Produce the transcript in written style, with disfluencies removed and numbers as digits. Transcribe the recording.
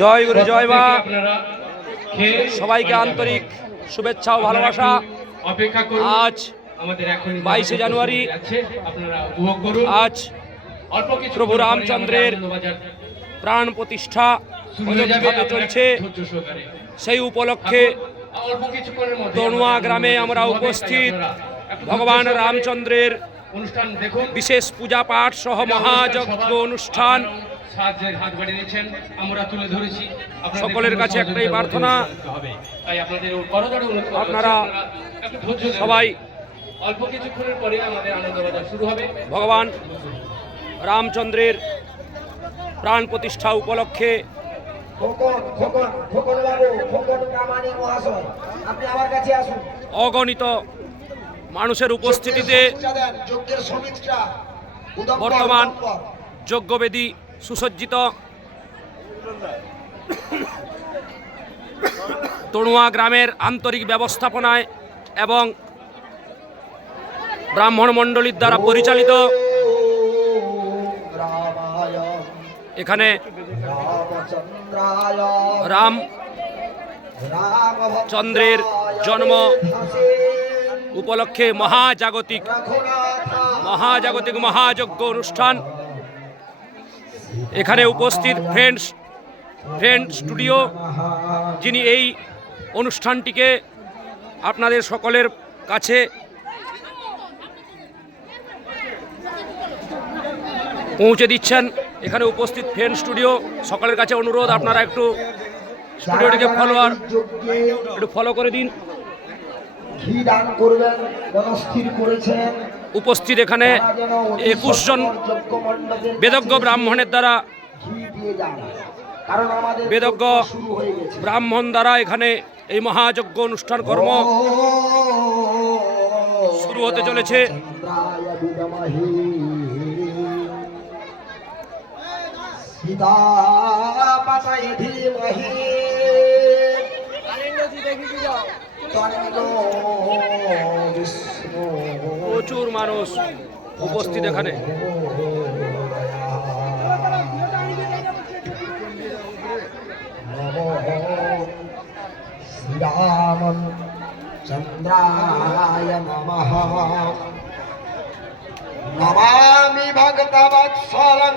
জয় গুরু জয় মা। সবাইকে আন্তরিক শুভেচ্ছা ও ভালোবাসা। আজ 22শে জানুয়ারি, আজ প্রভু রামচন্দ্রের প্রাণ প্রতিষ্ঠা অযোধ্যাতে চলছে। সেই উপলক্ষে তনুয়া গ্রামে আমরা উপস্থিত। ভগবান রামচন্দ্রের বিশেষ পূজা পাঠ সহ মহাযজ্ঞ অনুষ্ঠান। সকলের কাছে একটাই প্রার্থনা, আপনারা সবাই ভগবান রামচন্দ্রের প্রাণ প্রতিষ্ঠা উপলক্ষে অগণিত মানুষের উপস্থিতিতে বর্তমান যজ্ঞবেদী সুসজ্জিত। তনুয়া গ্রামের আন্তরিক ব্যবস্থাপনায় এবং ব্রাহ্মণ মণ্ডলীর দ্বারা পরিচালিত এখানে রামচন্দ্রের জন্ম উপলক্ষে মহাজাগতিক মহাযজ্ঞ অনুষ্ঠান। এখানে উপস্থিত ফ্রেন্ড স্টুডিও, যিনি এই অনুষ্ঠানটিকে আপনাদের সকলের কাছে পৌঁছে দিচ্ছেন। এখানে উপস্থিত ফ্রেন্ড স্টুডিও সকলের কাছে অনুরোধ, আপনারা একটু স্টুডিওটিকে ফলো করে দিন। উপস্থিত এখানে 21 জন বেদজ্ঞ ব্রাহ্মণের দ্বারা বেদজ্ঞ ব্রাহ্মণ দ্বারা এখানে এই মহাযজ্ঞ অনুষ্ঠান কর্ম শুরু হতে চলেছে। প্রচুর মানুষ উপস্থিত এখানে। রামচন্দ্রায় নমঃ। নমামি ভক্তবৎসলং